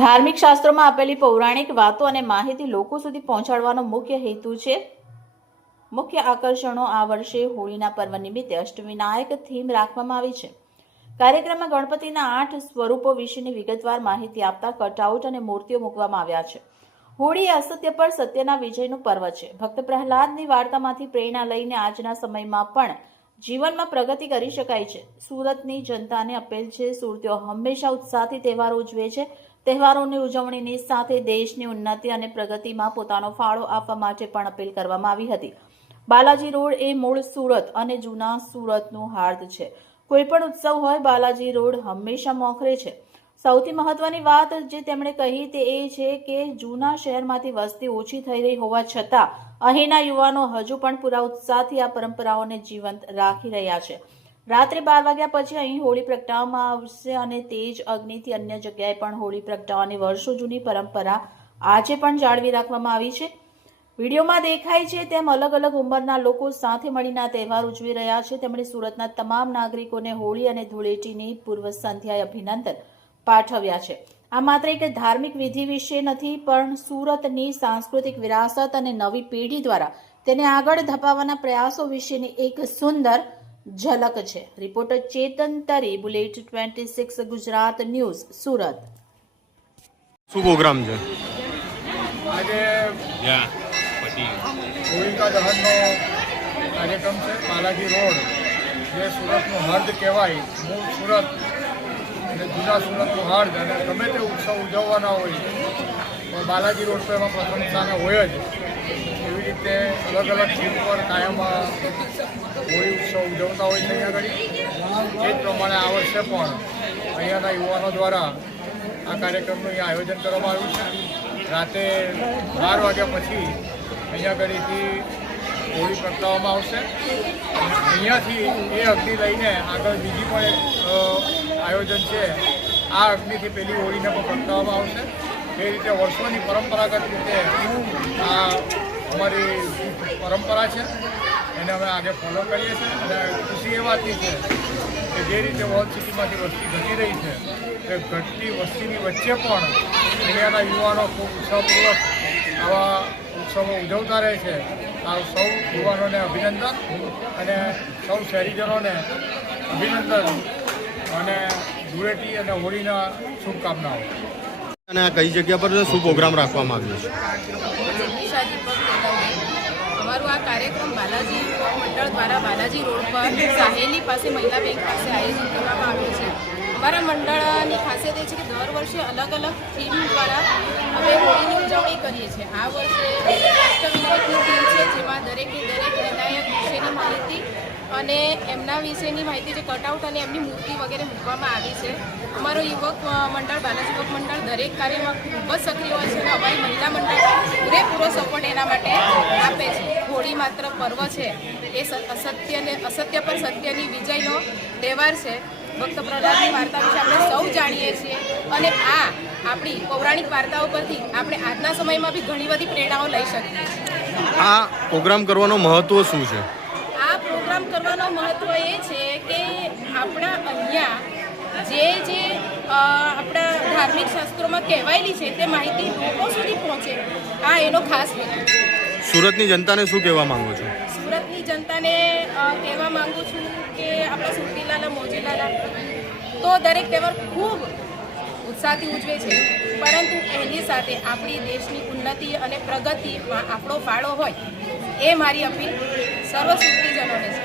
ધાર્મિક શાસ્ત્રોમાં આપેલી પૌરાણિક વાતો અને માહિતી લોકો સુધી પહોંચાડવાનો મુખ્ય હેતુ છે. મુખ્ય આકર્ષણો આ વર્ષે હોળીના પર્વ નિમિત્તે અષ્ટવિનાયક થીમ રાખવામાં આવી છે. કાર્યક્રમમાં ગણપતિના 8 સ્વરૂપો વિશેની વિગતવાર માહિતી આપતા કટઆઉટ અને મૂર્તિઓ મૂકવામાં આવ્યા છે. હોળી અસત્ય પર સત્યના વિજયનું પર્વ છે. ભક્ત પ્રહલાદની વાર્તામાંથી પ્રેરણા લઈને આજના સમયમાં પણ જીવનમાં પ્રગતિ કરી શકાય છે. સુરતની જનતાને અપીલ છે. સુરતીઓ હંમેશા ઉત્સાહથી તહેવારો ઉજવે છે. તહેવારોની ઉજવણીની સાથે દેશની ઉન્નતિ અને પ્રગતિમાં પોતાનો ફાળો આપવા માટે પણ અપીલ કરવામાં આવી હતી. બાલાજી રોડ એ મૂળ સુરત અને જૂના સુરતનું હાર્દ છે. કોઈ પણ ઉત્સવ હોય, બાલાજી રોડ હંમેશા મોખરે છે. સૌથી મહત્વની વાત જે તેમણે કહી તે એ છે કે જૂના શહેરમાંથી વસ્તી ઓછી થઈ રહી હોવા છતાં અહીંના યુવાનો હજુ પણ પૂરા ઉત્સાહથી આ પરંપરાઓને જીવંત રાખી રહ્યા છે. રાત્રે 12 વાગ્યા પછી અહીં હોળી પ્રગટાવવામાં આવશે અને તેજ અગ્નિથી અન્ય જગ્યાએ પણ હોળી પ્રગટાવવાની વર્ષો જૂની પરંપરા આજે પણ જાળવી રાખવામાં આવી છે. વિડીયોમાં દેખાય છે તેમ અલગ અલગ ઉંમરના લોકો સાથે મળીને આ તહેવાર ઉજવી રહ્યા છે. તેમણે સુરતના તમામ નાગરિકોને હોળી અને ધૂળેટીની પૂર્વ સંધ્યાએ અભિનંદન પાઠવ્યા છે. આ માત્ર એક ધાર્મિક વિધિ વિશે નથી, પણ સુરતની સાંસ્કૃતિક વિરાસત અને નવી પેઢી દ્વારા તેને આગળ ધપાવવાના પ્રયાસો વિશેની એક સુંદર ઝલક છે. રિપોર્ટર ચેતન તરી, બુલેટ 26 ગુજરાત ન્યૂઝ, સુરત. શું પ્રોગ્રામ છે આજે? હોળિકા દહનનો કાર્યક્રમ છે. બાલાજી રોડ જે સુરતનું હર્દ કહેવાય, મૂળ સુરત અને જૂના સુરતનું હર્દ, અને ગમે તે ઉત્સવ ઉજવવાના હોય તો બાલાજી રોડ તો એમાં પ્રથમ સ્થાને હોય જ. એવી રીતે અલગ અલગ થીમ પર કાયમ હોળી ઉત્સવ ઉજવતા હોય છે અહીંયા આગળ. એ જ પ્રમાણે આ વર્ષે પણ અહીંયાના યુવાનો દ્વારા આ કાર્યક્રમનું અહીંયા આયોજન કરવામાં આવ્યું છે. રાતે 12 વાગ્યા પછી અહીંયા આગળથી હોળી પ્રગટાવવામાં આવશે. અહીંયાથી એ અગ્નિ લઈને આગળ બીજી પણ આયોજન છે. આ અગ્નિથી પેલી હોળીને પણ પ્રગટાવવામાં આવશે. એ રીતે વર્ષોની પરંપરાગત રીતે આ અમારી પરંપરા છે, એને અમે આગળ ફોલો કરીએ છીએ. અને ખુશી એ વાતની છે કે જે રીતે વર્લ્ડ સિટીમાંથી વસ્તી ઘટી રહી છે, તે ઘટતી વસ્તીની વચ્ચે પણ અહીંયાના યુવાનો ખૂબ ઉત્સાહપૂર્વક આવા ઉત્સવો ઉજવતા રહે છે. આ સૌ યુવાનોને અભિનંદન અને સૌ શહેરીજનોને અભિનંદન અને ધૂળેટી અને હોળીના શુભકામનાઓ. અને આ કઈ જગ્યા પર શું પ્રોગ્રામ રાખવામાં આવ્યો છે? અમારું આ કાર્યક્રમ બાલાજી મંડળ દ્વારા બાલાજી રોડ પર સાહેલી પાસે મહિલા બેંક પાસે આયોજન કરવામાં આવ્યું છે. અમારા મંડળની ખાસિયત એ છે કે દર વર્ષે અલગ અલગ થીમ દ્વારા અમે હોળીની ઉજવણી કરીએ છીએ. આ વર્ષે અષ્ટવિનાયકની થીમ છે, જેમાં દરેકે દરેક વિનાયક વિશેની માહિતી અને એમના વિશેની માહિતી, જે કટઆઉટ અને એમની મૂર્તિ વગેરે મૂકવામાં આવી છે. અમારો યુવક મંડળ, બાલાજી યુવક મંડળ દરેક કાર્યમાં ખૂબ જ સક્રિય હોય છે અને અમારી મહિલા મંડળ પૂરેપૂરો સપોર્ટ એના માટે આપે છે. હોળી માત્ર પર્વ છે, એ અસત્ય પર સત્યની વિજયનો તહેવાર છે. ભક્ત પ્રહલાદની વાર્તા વિશે આપણે સૌ જાણીએ છીએ અને આ આપણી પૌરાણિક વાર્તાઓ પરથી આપણે આજના સમયમાં બી ઘણી બધી પ્રેરણાઓ લઈ શકીએ છીએ. આ પ્રોગ્રામ કરવાનું મહત્વ શું છે? આ પ્રોગ્રામ કરવાનો મહત્વ એ છે કે આપણા અહીંયા જે આપણા ધાર્મિક શાસ્ત્રોમાં કહેવાયેલી છે તે માહિતી લોકો સુધી પહોંચે, આ એનો ખાસ હેતુ. સુરતની જનતાને શું કહેવા માંગો છો? સુરતની જનતાને કહેવા માંગુ છું કે આપણા સુરતીલાલા મોજીલાલા તો દરેક તહેવાર ખૂબ ઉત્સાહથી ઉજવે છે, પરંતુ એની સાથે આપણી દેશની ઉન્નતિ અને પ્રગતિમાં આપણો ફાળો હોય, એ મારી અપીલ સર્વ સુરતીજનોને છે.